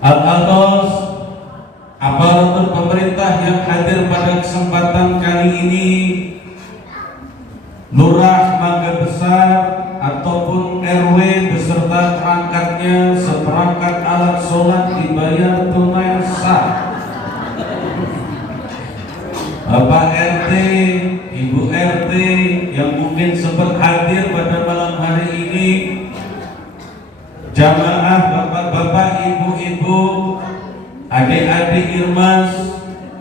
Al-Altos, aparatur pemerintah yang hadir pada kesempatan kali ini, Lurah Mangga Besar ataupun RW beserta perangkatnya, seperangkat alat sholat dibayar tunai sah. Bapak RT, Ibu RT yang mungkin sempat hadir pada malam hari ini, jamaah bapak-bapak, ibu-ibu, adik-adik Irmas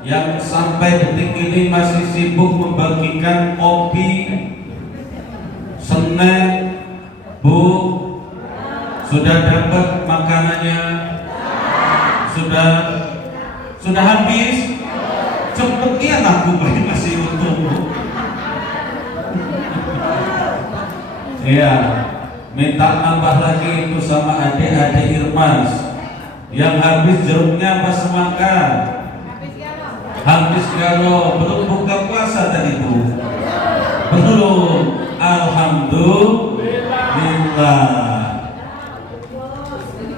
yang sampai detik ini masih sibuk membagikan kopi, snack. Bu, sudah dapat makanannya? Sudah habis? Cepetnya aku masih untung. Iya, minta nambah lagi itu sama adik-adik Irmas yang habis jeruknya pas semangka. Habis kalau belum buka puasa tadi Bu. Belum. Alhamdulillah.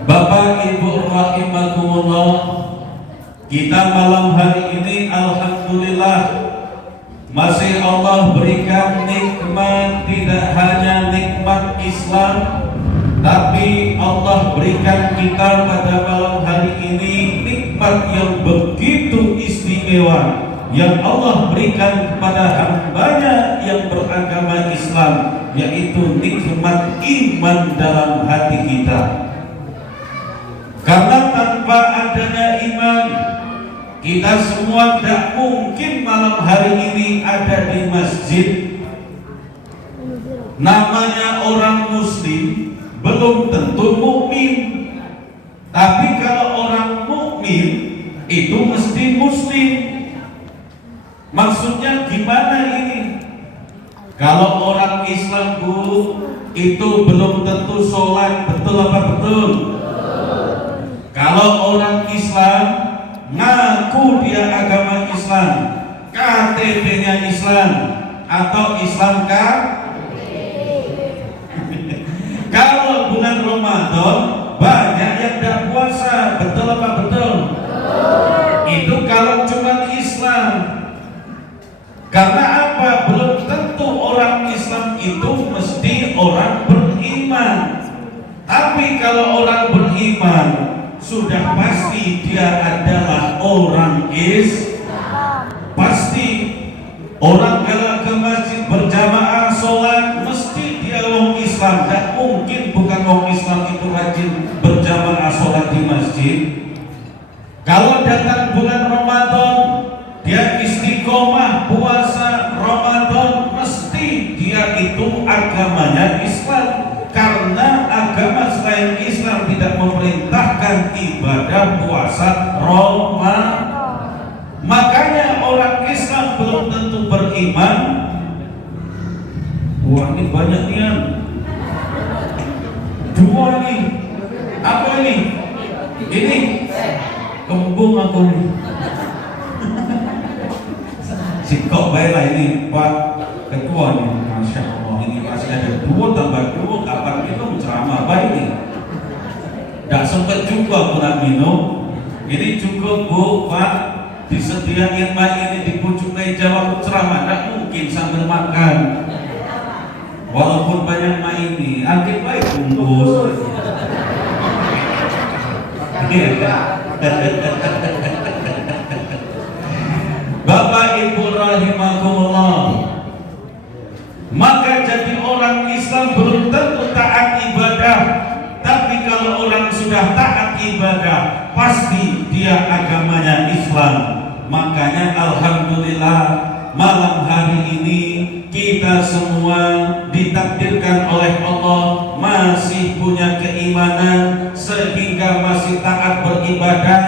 Bapak Ibu rahimakumullah, kita malam hari ini alhamdulillah masih Allah berikan nikmat, tidak hanya nikmat Islam, tapi Allah berikan kita pada malam hari ini nikmat yang begitu istimewa yang Allah berikan kepada hambanya yang beragama Islam, yaitu nikmat iman dalam hati kita. Karena tanpa adanya iman, kita semua tidak mungkin malam hari ini ada di masjid. Namanya orang muslim belum tentu mukmin, tapi kalau orang mukmin itu mesti muslim. Maksudnya gimana ini? Kalau orang Islam Bu, itu belum tentu sholat, betul apa betul? Kalau orang Islam ngaku dia agama Islam, KTP-nya Islam atau Islam kah? Kalau bulan Ramadan banyak yang tidak puasa, betul apa betul? Itu kalau cuma Islam. Karena apa? Belum tentu orang Islam itu mesti orang beriman. Tapi kalau orang beriman, sudah pasti dia adalah orang Islam. Pasti. Orang kalau ke masjid berjamaah sholat, mesti dia orang Islam. Dan mungkin bukan orang Islam itu rajin berjamaah sholat di masjid. Kalau datang bulan Ramadan, dia istiqomah puasa Ramadan, mesti dia itu agamanya Islam. Karena agama selain Islam tidak memerintahkan ibadah puasa Ramadan. Makanya orang Islam belum tentu beriman. Wah, ini banyak nih. Dua nih. Apa ini? Ini kembung aku nih. Sikok baiklah ini Pak Ketua nih. Masya Allah, ini masih ada dua tambah dua. Kapan minum ceramah baik nih? Tidak sempat juga pernah minum. Ini cukup Bu, Pak. Disediain mic ini di pucuk meja waktu ceramah, tidak mungkin sambil makan. Walaupun banyak mic ini, akhir baik bungkus. Bapak Ibu rahimakumullah, maka jadi orang Islam belum tentu taat ibadah. Tapi kalau orang sudah taat ibadah, pasti dia agamanya Islam. Makanya alhamdulillah malam hari ini kita semua ditakdirkan oleh Allah masih punya keimanan, sehingga masih taat beribadah,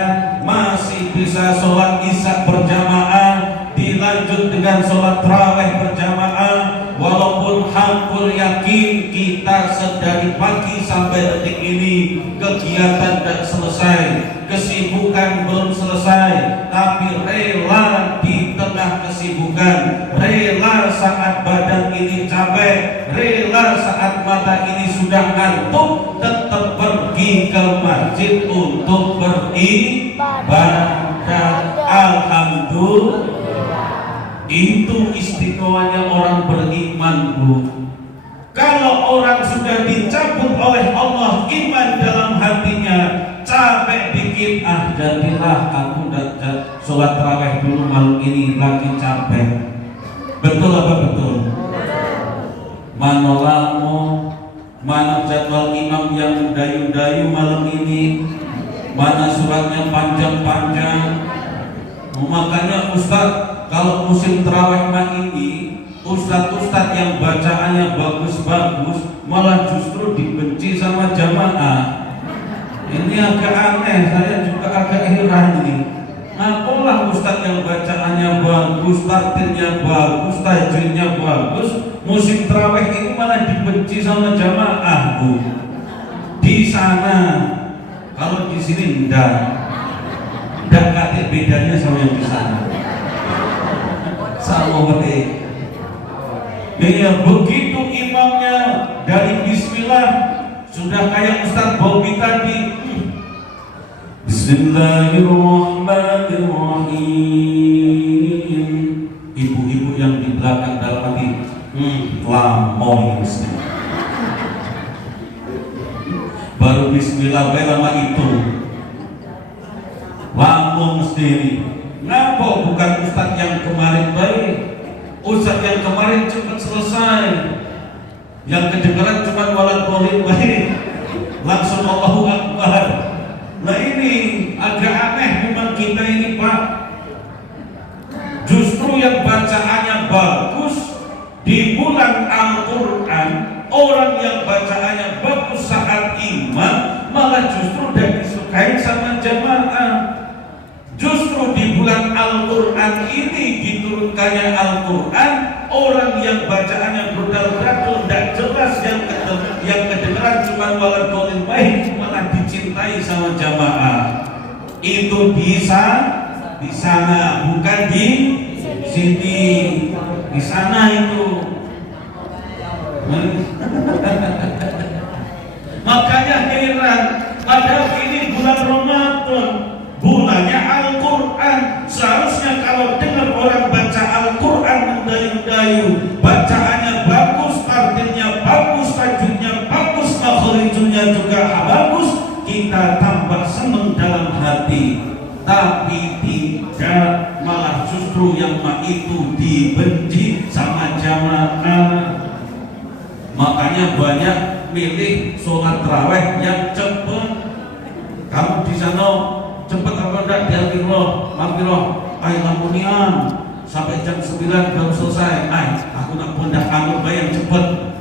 masih bisa sholat isya berjamaah, dilanjut dengan sholat tarawih berjamaah. Walaupun hakul yakin kita sedari pagi sampai detik ini kegiatan tidak selesai, kesibukan belum selesai, tapi rela di tengah kesibukan, rela saat badan ini capek, rela saat mata ini sudah ngantuk, tetap pergi ke masjid untuk beribadah. Alhamdulillah. Itu istimewanya orang beriman, Bu. Kalau orang sudah dicabut oleh Allah iman dalam hatinya, capek dikit, jadilah aku sholat tarawih dulu malam ini, lagi capek. Betul apa betul? Mana lamo, mana jadwal imam yang mendayu-dayu malam ini, mana suratnya panjang-panjang. Makanya Ustaz, kalau musim tarawih ini, ustadz-ustadz yang bacaannya bagus-bagus malah justru dibenci sama jamaah. Ini agak aneh, saya juga agak heran ini. Apalah ustadz yang bacaannya bagus, tartilnya bagus, tajwidnya bagus, musim tarawih ini malah dibenci sama jamaah, Bu. Di sana, kalau di sini enggak kate bedanya sama yang di sana. Sama betul. Ya, begitu imamnya dari bismillah sudah kayak Ustaz Bobi tadi. Bismillahirrahmanirrahim. Ibu-ibu yang di belakang dalam hati, lamoy mesti. Baru bismillah lama itu. Lamoy mesti. Ngapa bukan Ustaz yang kemarin baik? Ustaz yang kemarin cepat selesai, yang kedengaran cuma walad boleh baik, langsung Allahu Akbar. Nah ini agak aneh memang kita ini, Pak. Justru yang bacaannya bagus di bulan Al-Quran, orang yang bacaannya bagus saat iman malah justru udah disukai sama jamaah. Justru di bulan Al-Quran ini diturunkannya Al-Quran, orang yang bacaannya berdal-bradul, tidak jelas, yang kedengaran cuma walad dolin baik, malah dicintai sama jamaah. Itu bisa di sana, bukan di sini. Di sana itu. Makanya heran, padahal ini bulan Ramadan, bulannya Al-Quran. Seharusnya kalau dengar orang baca Al-Quran mendayu-dayu, bacaannya bagus, artinya bagus, tajwidnya bagus, makharijnya juga bagus, kita tambah senang dalam hati. Tapi tidak, malah justru yang itu dibenci sama jamaah. Makanya banyak milih sholat tarawih yang cepat. Kamu di sana cepat apa enggak di Al-Qirah, lamunian sampai jam 9 baru selesai. Aku nak pundah kantor bayang cepat.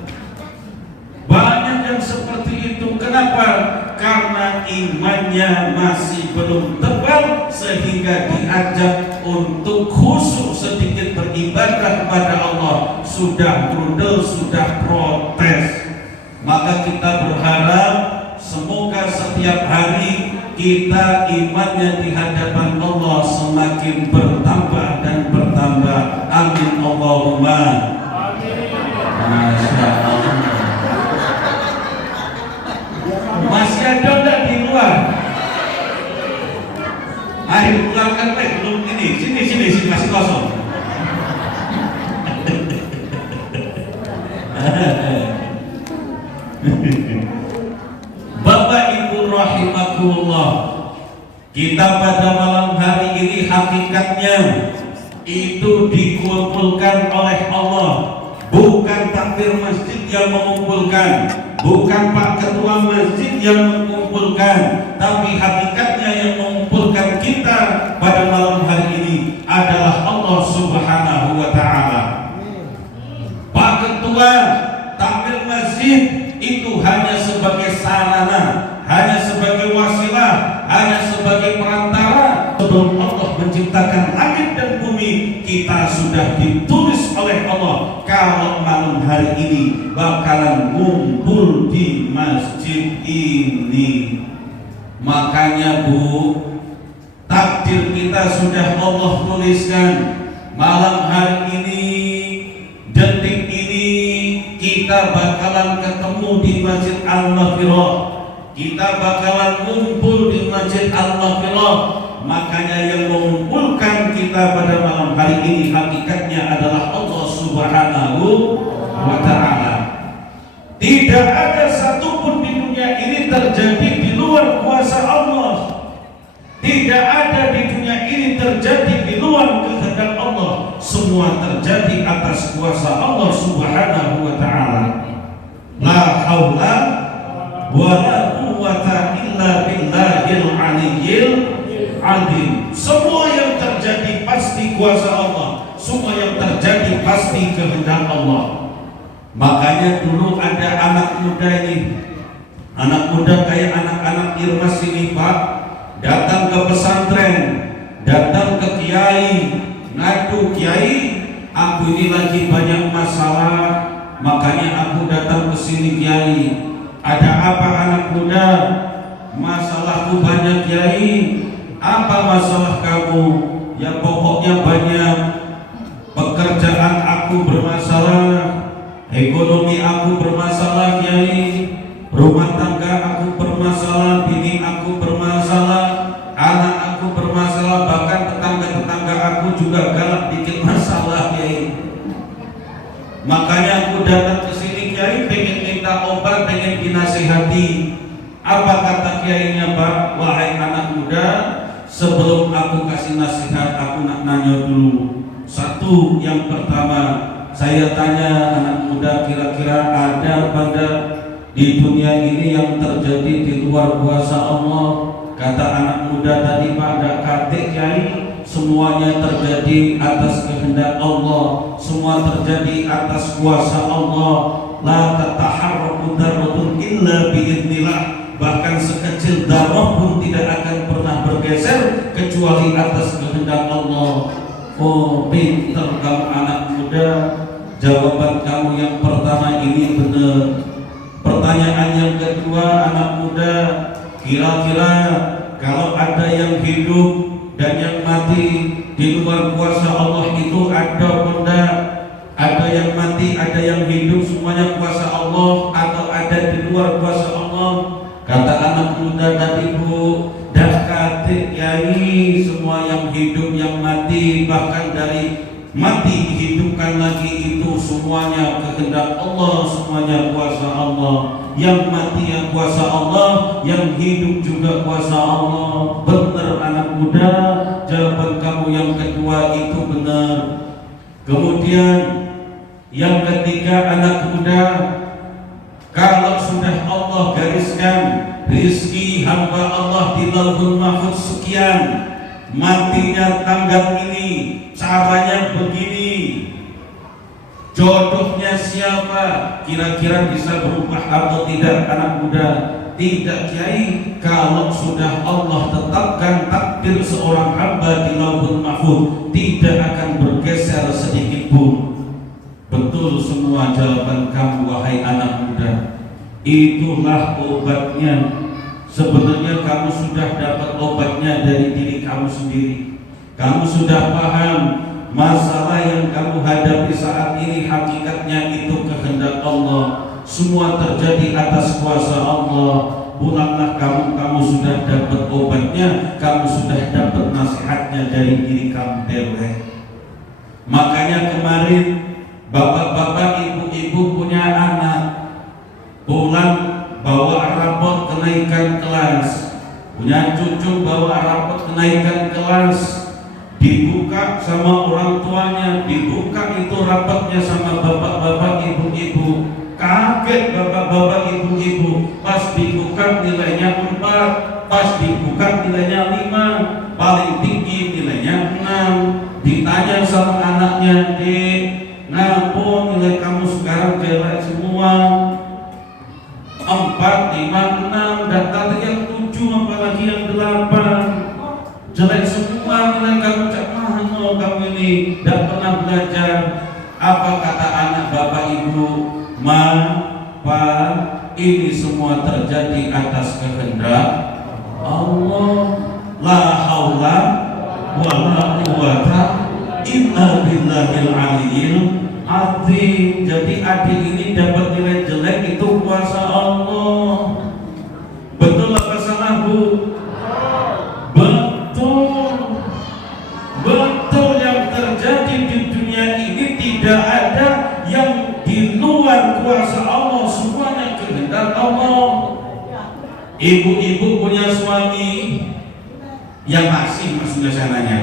Banyak yang seperti itu. Kenapa? Karena imannya masih belum tebal, sehingga diajak untuk khusyuk sedikit beribadah kepada Allah, sudah brudel, sudah protes. Maka kita berharap semoga setiap hari kita imannya di hadapan Allah semakin bertambah dan bertambah. Amin Allahumma amin. Masya Allah. Masih ada enggak di luar? Ayo keluarkan belum ini. Sini masih kosong. Bapak Ibu rahimakumullah, kita pada malam hari ini hakikatnya itu dikumpulkan oleh Allah, bukan takbir masjid yang mengumpulkan, bukan Pak Ketua Masjid yang mengumpulkan, tapi hakikatnya yang mengumpulkan kita pada malam hari ini adalah Allah Subhanahu wa Ta'ala. Pak Ketua, takbir masjid itu hanya sebagai sarana, hanya sebagai wasilah, hanya sebagai perantara. Sebelum Allah menciptakan langit dan bumi, kita sudah ditulis oleh Allah kalau malam hari ini bakalan ngumpul di masjid ini. Makanya Bu, takdir kita sudah Allah tuliskan. Malam hari ini, detik ini, kita bakalan ketemu di Masjid Al-Maghfirah. kita bakalan ngumpul di Masjid Al-Maghfirah. Makanya yang mengumpulkan kita pada malam hari ini hakikatnya adalah Allah Subhanahu wa Ta'ala. Tidak ada satupun di dunia ini terjadi di luar kuasa Allah. Tidak ada di dunia ini terjadi di luar kehendak Allah. Semua terjadi atas kuasa Allah Subhanahu wa Ta'ala. La haula wa la quwwata illa billahil aliyyil azim. Semua yang terjadi pasti kuasa Allah. Semua yang terjadi pasti kehendak Allah. Makanya dulu ada anak muda ini, anak muda kayak anak-anak Irmas ini Pak, datang ke pesantren, datang ke kiai, ngadu, kiai, aku ini lagi banyak masalah, makanya aku datang ke sini kiai. Ada apa anak muda? Masalahku banyak kiai. Apa masalah kamu? Ya pokoknya banyak. Pekerjaan aku bermasalah, ekonomi aku bermasalah kiai, rumah tangga aku bermasalah, bini aku bermasalah, anak aku bermasalah, bahkan tetangga-tetangga aku juga galak bikin masalah kiai. Makanya aku datang ke sini kiai, pengen minta obat, pengen dinasihati. Apa kata kiainya Pak? Wahai anak muda, sebelum aku kasih nasihat, aku nak nanya dulu. Satu, yang pertama, saya tanya anak muda, kira-kira ada pada di dunia ini yang terjadi di luar kuasa Allah? Kata anak muda tadi, pada kate kiai, semuanya terjadi atas kehendak Allah, semua terjadi atas kuasa Allah. La tataharraku darratun illa biidznillah. Bahkan sekecil darah pun tidak akan pernah bergeser kecuali atas kehendak Allah. Oh, pintar kamu anak muda. Jawaban kamu yang pertama ini benar. Pertanyaan yang kedua, anak muda, kira-kira kalau ada yang hidup dan yang mati di luar kuasa Allah itu ada benda? Ada yang mati, ada yang hidup, semuanya kuasa Allah, atau ada di luar kuasa Allah? Kata anak muda tadi, Bu, dah kate kiai, semua yang hidup, yang mati, bahkan dari mati dihidupkan lagi, itu semuanya kehendak Allah, semuanya kuasa Allah. Yang mati yang kuasa Allah, yang hidup juga kuasa Allah. Benar anak muda, jawaban kamu yang kedua itu benar. Kemudian yang ketiga anak muda, kalau sudah Allah gariskan rizki hamba Allah di Lauhul Mahfuz sekian, matinya tanggal ini, caranya begini, jodohnya siapa, kira-kira bisa berubah atau tidak anak muda? Tidak kiai, kalau sudah Allah tetapkan takdir seorang hamba di Lauhul Mahfuz, tidak akan bergeser sedikit pun. Betul semua jawaban kamu wahai anak muda. Itulah obatnya. Sebenarnya kamu sudah dapat obatnya dari diri kamu sendiri. Kamu sudah paham masalah yang kamu hadapi saat ini hakikatnya itu kehendak Allah. Semua terjadi atas kuasa Allah. Pulanglah kamu sudah dapat obatnya, kamu sudah dapat nasihatnya dari diri kamu dewe. Makanya kemarin bapak-bapak, ibu-ibu punya anak, pulang bawa rapot kenaikan kelas, punya cucu bawa rapot kenaikan kelas, dibuka sama orang tuanya, dibuka itu rapotnya sama bapak-bapak, ibu-ibu, kaget bapak-bapak, ibu-ibu, pas dibuka nilainya 4, pas dibuka nilainya 5, paling tinggi nilainya 6. Ditanya sama anaknya, Dek, ngapa nilai kamu sekarang jelek semua? 4, 5, 6, data yang 7, apalagi yang 8, jelek semua nilai kamu. Cak mahal kamu ini, tidak pernah belajar. Apa kata anak bapak ibu? Ma, pa, ini semua terjadi atas kehendak Allah. La haula wa la quwwata illa billahil aliyyil azim. Jadi adik ini dapat nilai jelek itu kuasa Allah. Ibu-ibu punya suami yang masih, maksudnya saya nanya,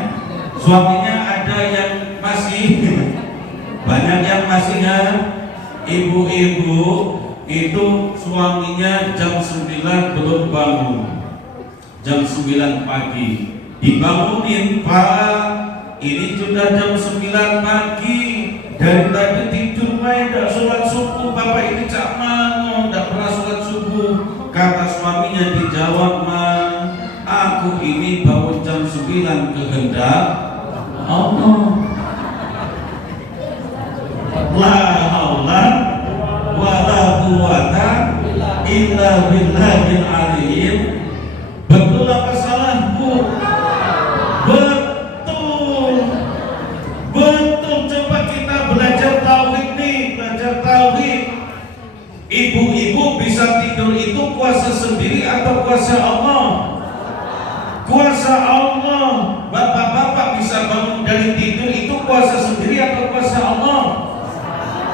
suaminya ada yang masih, banyak yang masihnya. Ibu-ibu itu suaminya jam 9 belum bangun, jam 9 pagi dibangunin, Pak ini sudah jam 9 pagi, dari tadi tidur main, tidak sholat subuh, Bapak ini cak mano, tidak pernah sholat subuh. Kata suaminya, dijawab, "Ma, aku ini bangun jam 9 kehendak Allah." La haula wala quwata illa billahil aliyyil. Betul apa salah, Bu? Betul. Betul, coba kita belajar tauhid nih, belajar tauhid. Ibu-ibu bisa tidur itu kuasa sendiri atau kuasa Allah? Kuasa Allah. Bapak-bapak bisa bangun dari tidur itu kuasa sendiri atau kuasa Allah?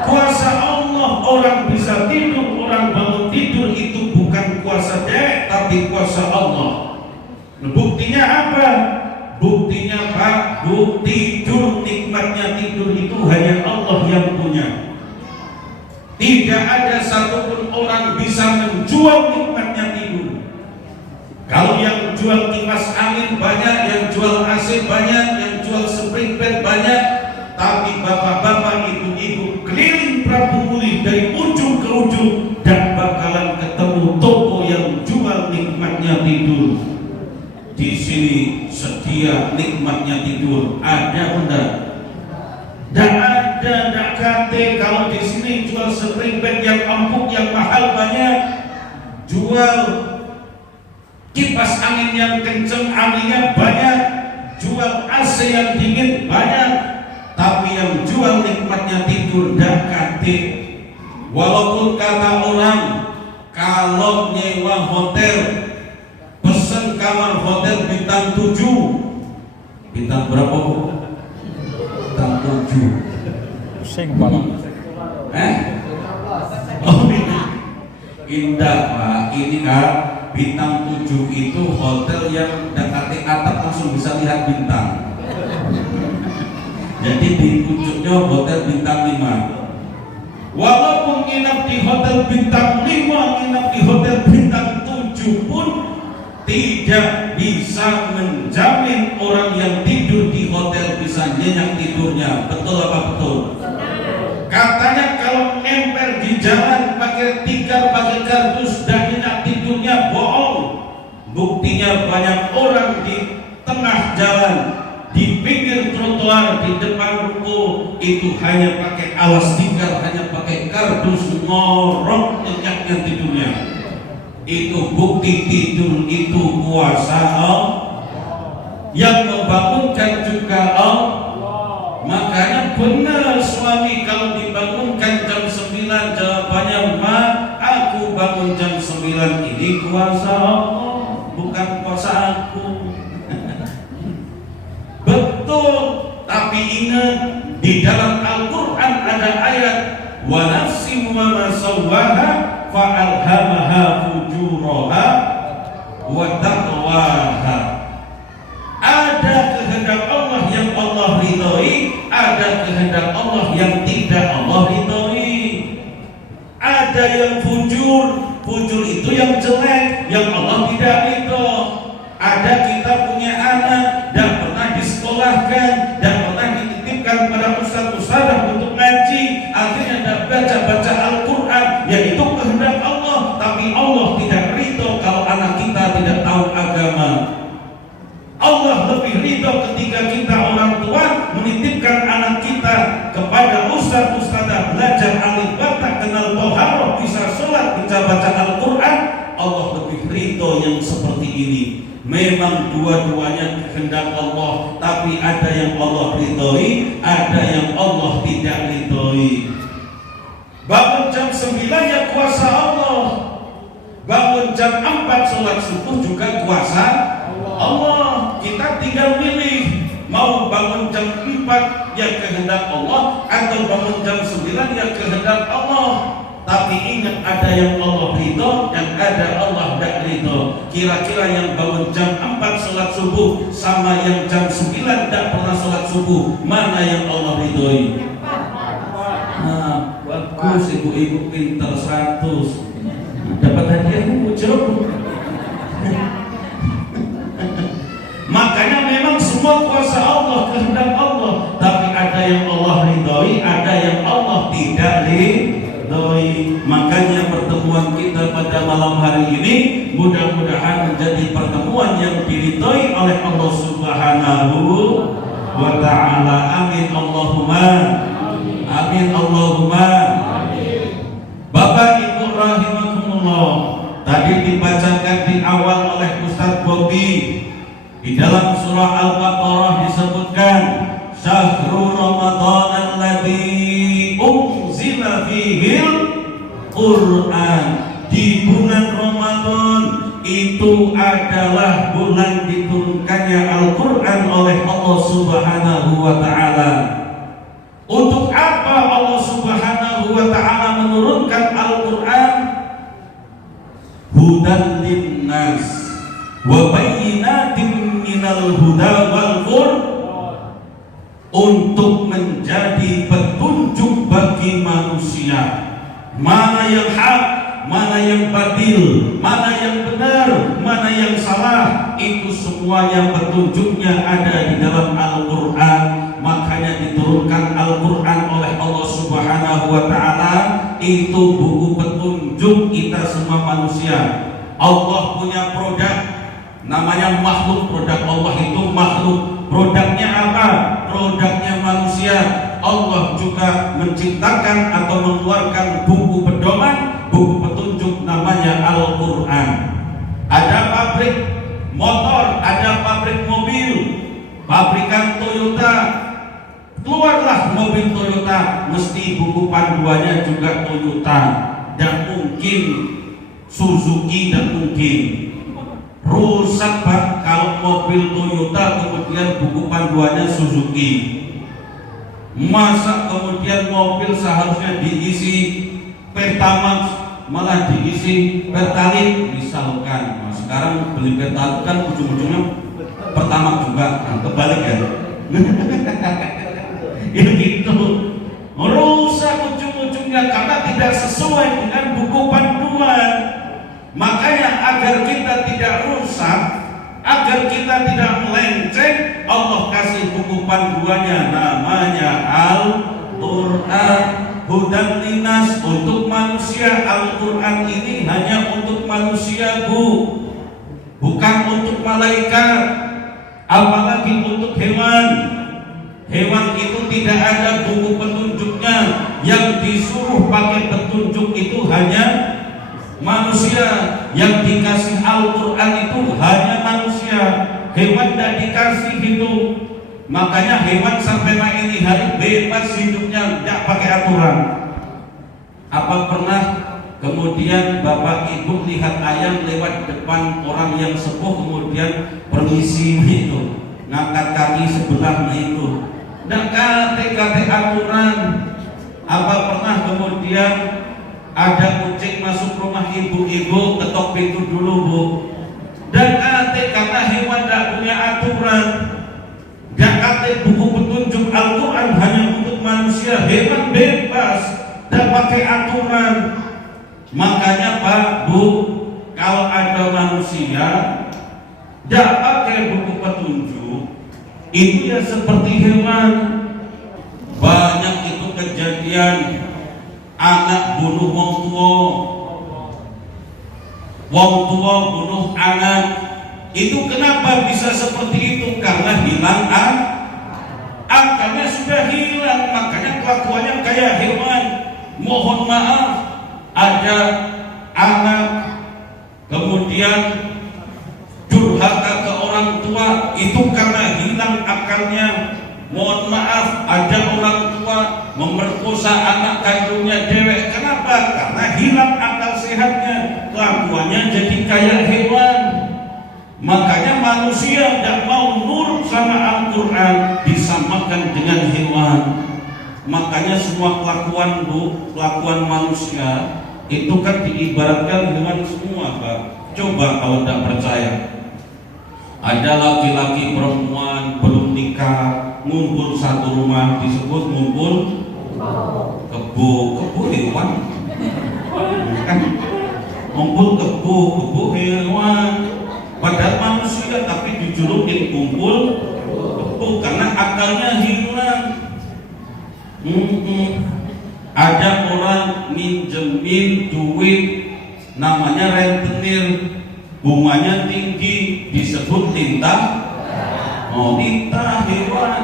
Kuasa Allah. Orang bisa tidur, orang bangun tidur itu bukan kuasa dia, tapi kuasa Allah. Buktinya apa? Buktinya Pak, tidur, nikmatnya tidur itu hanya Allah yang punya. Tidak ada satupun orang bisa menjual nikmatnya tidur. Kalau yang jual kipas angin banyak, yang jual AC banyak, yang jual spring bed banyak, tapi bapak-bapak, ibu-ibu keliling Prabu Muli dari ujung ke ujung dan bakalan ketemu toko yang jual nikmatnya tidur. Di sini sedia nikmatnya tidur, ada benar? Dan ada, tidak kate. Kalau di sini jual spring bed yang empuk, yang mahal banyak, jual kipas angin yang kenceng, anginnya banyak, jual AC yang dingin banyak, tapi yang jual nikmatnya tidur tidak kate. Walaupun kata orang, kalau nyewa hotel, pesen kamar hotel bintang 7, bintang berapa, Bu? Bintang 7. Sing malam. Oh, indah Pak, ini kan bintang 7 itu hotel yang dekati atap langsung bisa lihat bintang. Jadi di pucuknya hotel bintang 5. Walaupun nginap di hotel bintang 5, nginap di hotel bintang 7 pun tidak bisa menjamin orang yang tidur di hotel bisa nyenyak tidurnya. Betul apa betul? Katanya kalau emper di jalan pakai tikar, pakai kardus dan nyenyak tidurnya, bohong. Buktinya banyak orang di tengah jalan, di pinggir trotoar, di depan ruko itu hanya pakai alas tikar, hanya pakai kardus, ngorok nyenyaknya tidurnya. Itu bukti tidur itu kuasa Allah. Yang membangunkan juga Allah. Makanya benar suami kalau dibangunkan jam 9 jawabannya, "Ma, aku bangun jam 9 ini kuasa Allah, bukan kuasa aku." Betul, tapi ingat di dalam Al-Quran ada ayat, "Wa nafsin wa ma sawwaha fa alhamaha fujuraha wa taqwaha." Ada kehendak Allah yang Allah ridhoi, ada kehendak Allah yang tidak Allah ridhoi. Ada yang fujur, fujur itu yang jelek, yang Allah tidak ridho. Ada kita punya anak dan pernah disekolahkan dan pernah dititipkan pada ustaz-ustazah untuk ngaji, akhirnya tidak baca Al-Quran, yaitu kehendak Allah, tapi Allah tidak ridho kalau anak kita tidak tahu agama. Allah lebih ridho ketika kita orang tua menitipkan anak kita kepada ustaz-ustazah belajar alif bata, kenal toharoh, bisa sholat, bisa baca Al-Quran. Allah lebih ridho yang seperti ini. Memang dua-duanya kehendak Allah, tapi ada yang Allah ridhoi, ada yang Allah tidak ridhoi. Bangun jam 9 ya kuasa Allah. Bangun jam 4 sholat subuh juga kuasa Allah. Kita tinggal milih, mau bangun jam 4 ya kehendak Allah, atau bangun jam 9 ya kehendak Allah. Tapi ingat, ada yang Allah ridho dan ada Allah Allah tidak ridho. Kira-kira yang bangun jam 4 sholat subuh sama yang jam 9 tidak pernah sholat subuh, mana yang Allah ridhoi? Nah, bagus, ibu-ibu pintar 100, dapat hadiah ujung. Makanya memang semua kuasa Allah, kehendak Allah, tapi ada yang Allah ridhoi, ada yang Allah tidak ridhoi. Makanya pertemuan kita pada malam hari ini mudah-mudahan menjadi pertemuan yang diridhoi oleh Allah Subhanahu wa ta'ala. Amin Allahumma amin Allahumma amin. Bapak Ibu rahimakumullah, tadi dibacakan di awal oleh Ustaz Bobi. Di dalam surah Al-Baqarah disebutkan Syahrul Ramadan alladzi unzila fihil Quran. Di bulan Ramadan itu adalah bulan diturunkannya Al-Quran oleh Allah Subhanahu wa ta'ala. Untuk apa Allah Subhanahu wa ta'ala menurunkan Al-Quran? Hudan linnas wa bayyinatin minal huda wal furqan, untuk menjadi petunjuk bagi manusia mana yang hak, mana yang batil, mana yang benar, mana yang salah. Itu semuanya petunjuknya ada di dalam Al-Quran. Makanya diturunkan Al-Quran oleh Allah Subhanahu wa ta'ala. Itu buku petunjuk kita semua manusia. Allah punya produk namanya makhluk. Produk Allah itu makhluk. Produknya apa? Produknya manusia. Allah juga menciptakan atau mengeluarkan buku pedoman, buku petunjuk namanya Al-Quran. Ada pabrik motor, ada pabrik mobil, pabrikan Toyota, keluarlah mobil Toyota, mesti buku panduannya juga Toyota. Dan mungkin Suzuki, dan mungkin rusak Pak kalau mobil Toyota kemudian buku panduannya Suzuki. Masa kemudian mobil seharusnya diisi Pertamax malah diisi Pertalite misalkan. Nah, sekarang beli Pertalite kan ujung-ujungnya Pertamax juga. Nah, kebalik ya. Ya gitu. Rusak ujung-ujungnya karena tidak sesuai dengan buku panduan. Makanya agar kita tidak rusak, agar kita tidak melenceng, Allah kasih buku panduannya namanya Al-Quran. Hudan linnas, untuk manusia. Al-Quran ini hanya untuk manusia, bukan untuk malaikat, apalagi untuk hewan. Hewan itu tidak ada buku petunjuknya. Yang disuruh pakai petunjuk itu hanya manusia. Yang dikasih Al-Quran itu hanya manusia. Hewan tidak dikasih itu. Makanya hewan sampai ini hari bebas hidupnya, tidak pakai aturan. Apa pernah kemudian bapak ibu lihat ayam lewat depan orang yang sepuh kemudian permisi itu, ngangkat kaki sebelah itu, tidak kate aturan. Apa pernah kemudian ada kucing masuk rumah ibu-ibu, ketok pintu dulu bu, dan karena hewan tidak punya aturan. Dan buku petunjuk Al-Quran hanya untuk manusia. Hewan bebas, tidak pakai aturan. Makanya Pak, Bu, kalau ada manusia tidak pakai buku petunjuk, itu ya seperti hewan. Banyak itu kejadian anak bunuh wong tua bunuh anak. Itu kenapa bisa seperti itu? Karena hilang akalnya, sudah hilang. Makanya kelakuannya kayak hewan. Mohon maaf, ada anak kemudian durhaka ke orang tua, itu karena hilang akalnya. Mohon maaf, ada orang tua memerkosa anak kandungnya dewek. Kenapa? Karena hilang akal sehatnya. Kelakuannya jadi kayak hewan. Makanya manusia tidak mau nurut sama Al-Quran, disamakan dengan hewan. Makanya semua kelakuan manusia itu kan diibaratkan hewan semua Pak. Coba kalau tidak percaya, ada laki-laki perempuan belum nikah ngumpul satu rumah, disebut ngumpul kebo hewan kan, ngumpul kebo hewan, padahal manusia tapi dijulukin kumpul kebo karena akalnya hilang. Ada orang minjemin duit namanya rentenir, bunganya tinggi, disebut tinta hewan.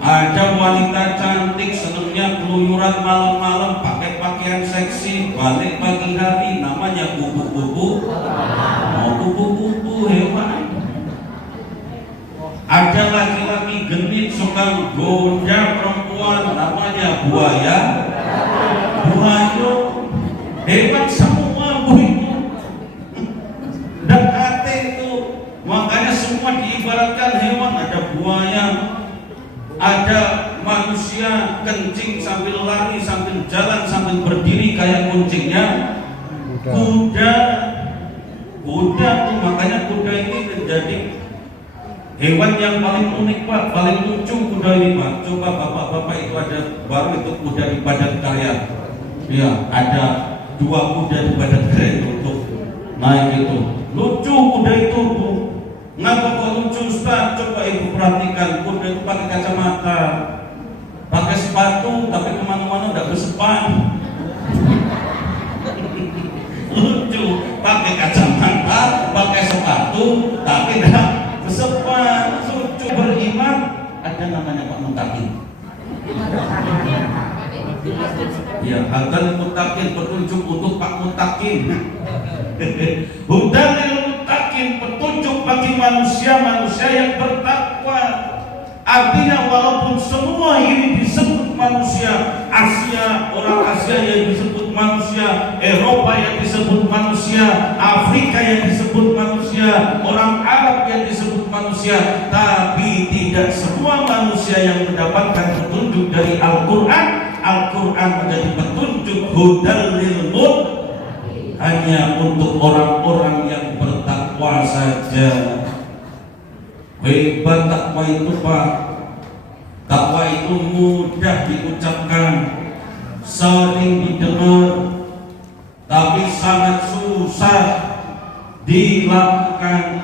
Ada wanita cantik senangnya keluyuran malam-malam pakai pakaian seksi, balik pagi hari, namanya kupu-kupu hewan. Ada laki-laki genit suka goda perempuan, namanya buaya hewan semua itu. Dekate itu, makanya semua diibaratkan hewan. Ada buaya, ada manusia kencing sambil lari, sambil jalan, sambil berdiri kayak kucingnya. Kuda tuh, makanya kuda ini menjadi hewan yang paling unik Pak, paling lucu kuda ini Pak. Coba bapak-bapak itu ada baru itu kuda di Padat Karya. Ya, ada 2 kuda di Padat Karya untuk naik itu. Lucu kuda itu Bu. Ngapa kok lucu Ustaz? Coba ibu perhatikan, kuda itu pakai kacamata, pakai sepatu, tapi kemana-mana udah bersepan. Lucu, pakai kacamata, pakai sepatu, tapi tidak bersepan. Lucu, beriman. Ada namanya Pak Mutakin. Ya, hadal mutakin, petunjuk untuk Pak Mutakin. Hudalil mutakin, petunjuk bagi manusia yang bertakwa. Artinya walaupun semua ini disebut manusia, orang Asia yang disebut manusia, Eropa yang disebut manusia, Afrika yang disebut manusia, orang Arab yang disebut manusia, tapi tidak semua manusia yang mendapatkan petunjuk dari Al-Quran. Al-Quran menjadi petunjuk hudal lil muttaqin, hanya untuk orang-orang yang bertakwa saja. Hebat takwa itu Pak. Takwa itu mudah diucapkan, sering didengar, tapi sangat susah dilakukan.